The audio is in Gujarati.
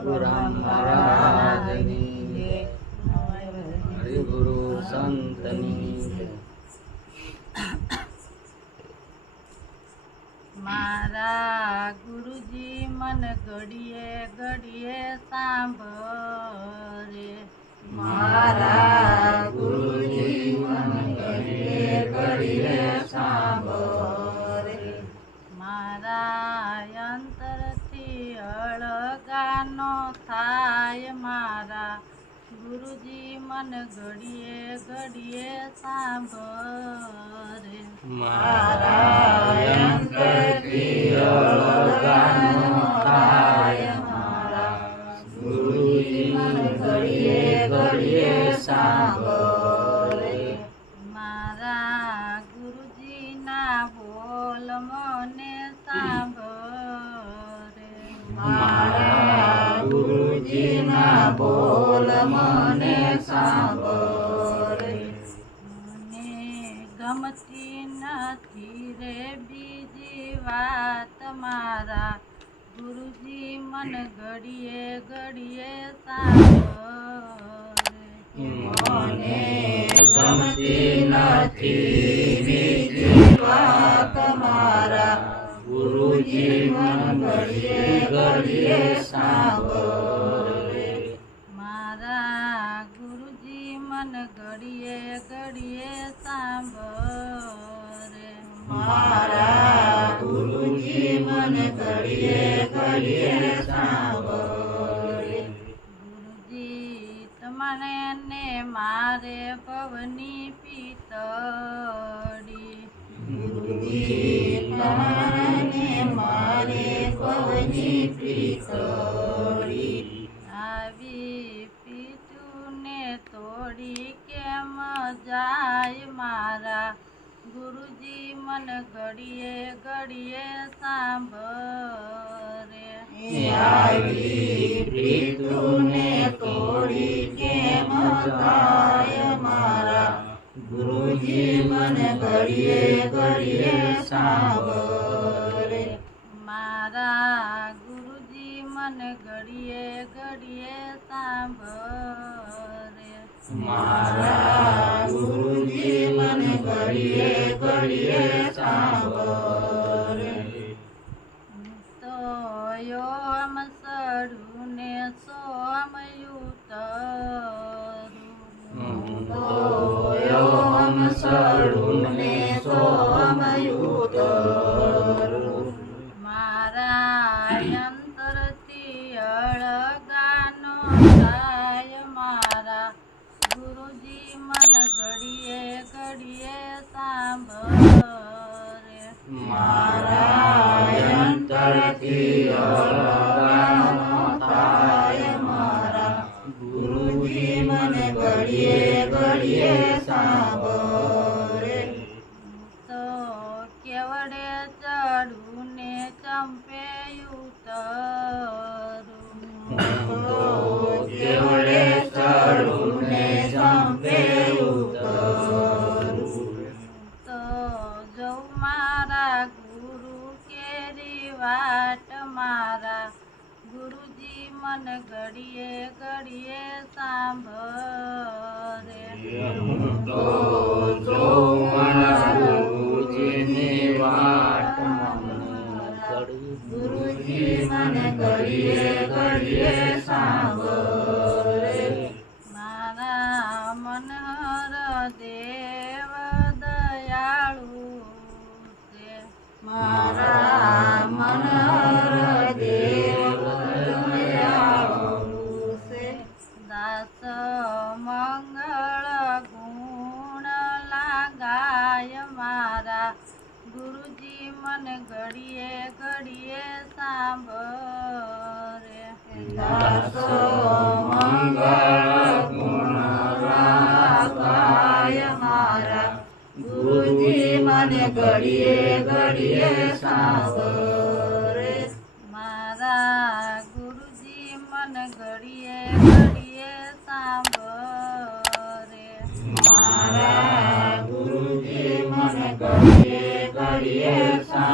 સદગુરામ મહારાજની જય. હરિગુરુ સંતની જય. મારા ગુરુજી મન ઘડીએ ઘડીએ સાંભળે. મારા ગુરુજી મન ઘડીએ ઘડીએ સાંભળે. મારા અંતરથી અળગાનો થાય. મારા ગુરુજી મન ઘડીએ ઘડીએ સાંભળે. મારા અંતરથી અળગાનો થાય. મારા ગુરુજી મન ઘડીએ ઘડીએ સાંભળે. મારા ગુરુજીના બોલ મને સાંભળે. મારા ગુરુજીના બોલ મને સાંભળે. મને ગમતી નથી રે બીજી વાત. મારા ગુરુજી મન ઘડીએ ઘડીએ સાંભળે. મને ગમતી નથી બીજી વાત. મારા ગુરુજી મન ઘડીએ ઘડીએ સાંભળે. મારા ગુરુજી મન ઘડીએ ઘડીએ સાંભળે. મારા ગુરુજી મન ઘડીએ ઘડીએ સાંભળે. ગુરુજી તમને ને મારે પવની પિતળી. ગુરુજી તમને મારે પવની પિતળી. આવી પીતુને તોડી કેમ જાય. મારા ગુરુજી મન ઘડીએ ઘડીએ સાંભળે. આવી પ્રીતુને તોડી કેમ જાય. મારા ગુરુજી મને ઘડીએ ઘડીએ સાંભળે. મારા ગુરુજી મન ઘડીએ ઘડીએ સાંભળે. મારા ગુરુજી મને ઘડીએ ઘડીએ સાંભળે. તો યોમ સડું ને સોમ ઉતરું. યોમ સડું ને સોમ ઉતરું. મારા અંતરથી અળગાનો થાય. મારા ગુરુજી મન ઘડીએ ઘડીએ સાંભળે. મારા અંતરથી અળગાનો થાય. મારા ગુરુજી મને ઘડીએ ઘડીએ સાંભળે. તો કેવડે ચડું ને ચંપે ઉતરું. તો કેવડે ચડું ને ચંપે ઉતરું. તો જઉં મારા ગુરુ કેરી વાટ. મારા ગુરુજી મન ઘડીએ ઘડીએ સાંભળે. તો જો મારા ગુરુજીની વાટ. ગુરુજી મને ઘડીએ ઘડીએ સાંભળે. મારા મનહર દેવ દયાળુ છે. મારા મનહર દેવ દયાળુ છે. દાસ મંગળ ગુણ લાગાય. મારા ગુરુજી મન ઘડીએ ઘડીએ સાંભળે. દાસો મંગળ ગુણ લાગાય. મારા ગુરુજી મને ઘડીએ ઘડીએ સાંભળે. મારા ગુરુજી મન ઘડીએ ઘડીએ સાંભળે. મારા ગુરુજી મને ઘડીએ ઘડીએ સાંભળે.